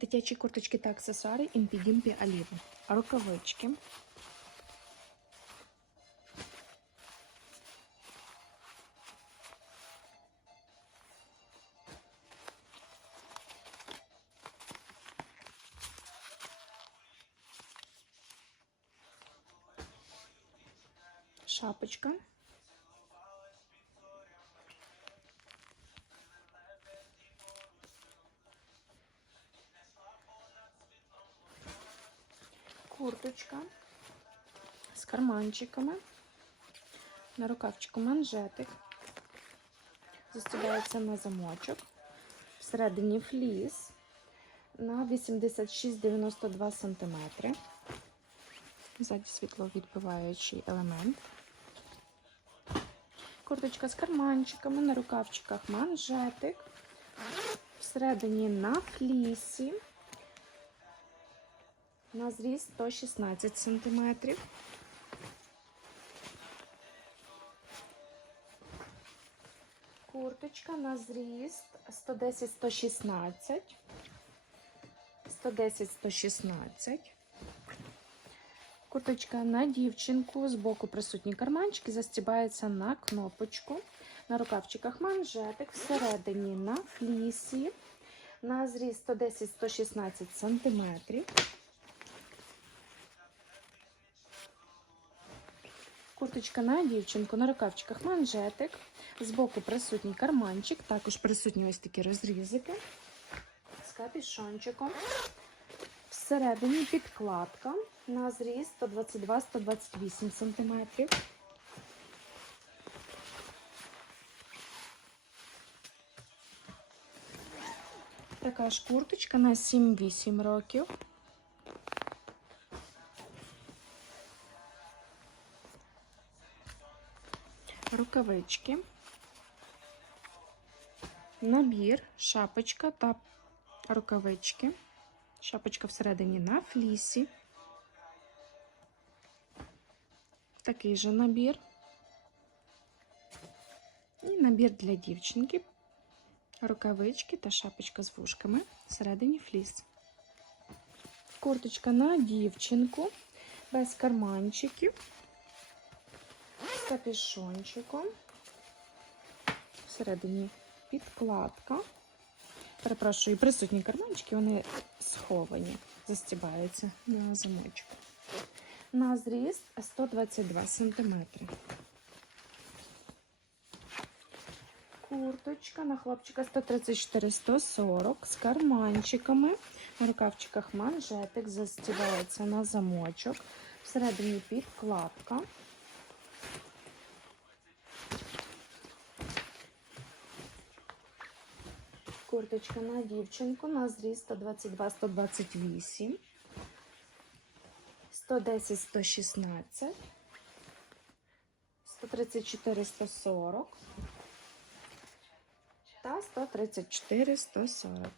Дитячі курточки та аксесуари Імпі-Дімпі Аліва. Рукавички. Шапочка. Курточка з карманчиками. На рукавчику манжетик. Застібається на замочок. Всередині фліс на 86-92 см. Ззаді світловідбиваючий елемент. Курточка з карманчиками, на рукавчиках манжетик. Всередині на флісі. На зріст 116 см. Курточка на зріст 110-116. 110-116. Курточка на дівчинку. Збоку присутні карманчики, застібається на кнопочку. На рукавчиках манжетик, всередині на флісі. На зріст 110-116 см. Курточка на дівчинку, на рукавчиках манжетик. Збоку присутній карманчик, також присутні ось такі розрізики з капішончиком. Всередині підкладка на зріст 122-128 см. Така ж курточка на 7-8 років. Рукавички. Набір, шапочка та рукавички. Шапочка всередині на флісі. Такий же набір. І набір для дівчинки. Рукавички та шапочка з вушками. Всередині фліс. Курточка на дівчинку. Без карманчиків. З капюшончиком. Всередині підкладка. Перепрошую, присутні карманчики, вони сховані, застібаються на замочок. На зріст 122 см. Курточка на хлопчика 134-140 з карманчиками. На рукавчиках манжетик застібається на замочок. Всередині підкладка. Курточка на дівчинку на зріст 122-128, 110-116, 134-140 та 134-140.